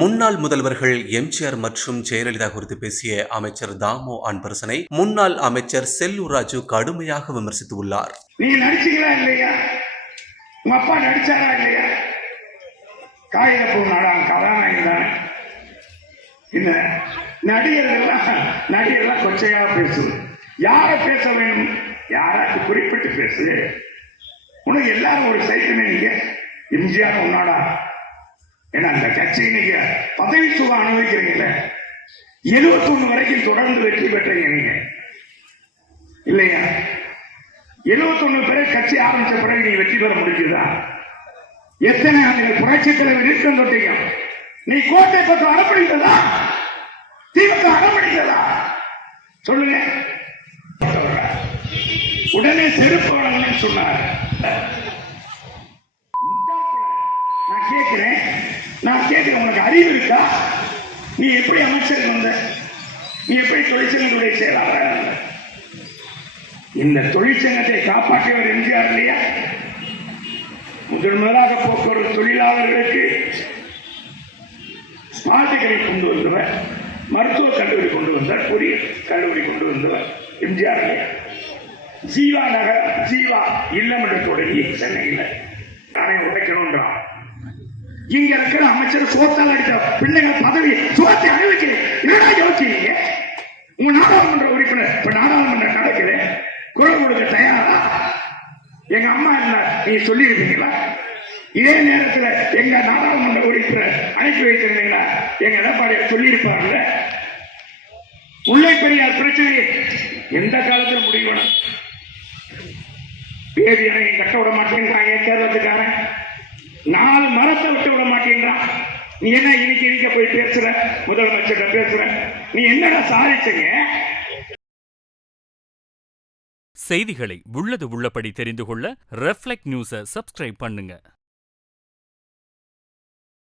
முன்னாள் முதல்வர்கள் எம்ஜிஆர் மற்றும் ஜெயலலிதா குறித்து பேசிய அமைச்சர் தாமோ அன்பரசனை முன்னாள் அமைச்சர் செல்லூர் ராஜு கடுமையாக விமர்சித்துள்ளார். நீங்க நடிச்சீங்களா இல்லையா? உங்க அப்பா நடிச்சாரா இல்லையா? காகிதப்பூ நாடான் கதாநாயகன் தானே. இந்த நடிகர்கள்லாம் கொச்சையாக பேசுவது. யார பேச வேணும்? யாராவது குறிப்பிட்டு பேசு. உனக்கு எல்லாரும் ஒரு சைக்கிள் நீங்க எம்ஜிஆர் உன்னாடா. ஏன்னா அந்த கட்சி நீங்க பதவி சுகம் அனுபவிக்கிறீங்கல்ல, 71 வரைக்கும் தொடர்ந்து வெற்றி பெற்றீங்க நீங்க இல்லையா? 71 பிறகு கட்சி ஆரம்பிச்ச பிறகு நீ வெற்றி பெற முடியுதா? எத்தனை ஆண்டுகள் புரட்சி தலைவர் இருக்கம் தொட்டீங்க. நீ கோட்டை பக்கம் அறப்படுகிறதா? திமுக அறப்படுகிறதா? சொல்லுங்க. உடனே செருப்பு வழங்கணும்னு சொன்னார். நான் கேட்கிறேன் உனக்கு அறிவு இருக்கா? நீ எப்படி அமைச்சர் வந்த? நீ எப்படி தொழிற்சங்கத்துடைய செயலாளர்? இந்த தொழிற்சங்கத்தை காப்பாற்றியவர் எம்ஜிஆர் இல்லையா? முதலாக போக்குவரத்து தொழிலாளர்களுக்கு பாலிடெக்னிக் கொண்டு வந்தவர், மருத்துவக் கல்லூரி கொண்டு வந்தார், பொறியியல் கல்லூரி கொண்டு வந்தவர் எம்ஜிஆர் இல்லையா? ஜீவா இல்லம் என்று தொடங்கி சென்னையில் நானே உடைக்கணும்ன்றான். இங்க இருக்கிற அமைச்சர் சோத்தால் அடித்த பிள்ளைகள் பதவி சுகத்தை அனுபவிக்கிறேன். என்னடா யோசிச்சீங்க? உங்க நாடாளுமன்ற உறுப்பினர் இப்ப நாடாளுமன்றம் நடக்குது, குரல் கொடுக்க தயாரா? எங்க அம்மா இல்ல நீங்க சொல்லி இருப்பீங்களா? இதே நேரத்தில் எங்க நாடாளுமன்ற உறுப்பினர் அனுப்பி வைக்கிறீங்களா? எங்க எடப்பாடி சொல்லி இருப்பாங்கல்ல. முல்லை பெரியார் பிரச்சனையை எந்த காலத்தில் முடிவு? பேர் என்னை கட்ட விட மாட்டேங்கிறாங்க கேரளத்துக்காரன். 4 மரத்தை விட்டு விட மாட்டேங்கிறான். நீ என்ன இன்னைக்கு போய் பேசுற? முதலமைச்சர் பேசுற? நீ என்னடா சாதிச்சீங்க? செய்திகளை உள்ளது உள்ளபடி தெரிந்து கொள்ள ரெஃப்ளெக்ட் நியூஸை சப்ஸ்கிரைப் பண்ணுங்க.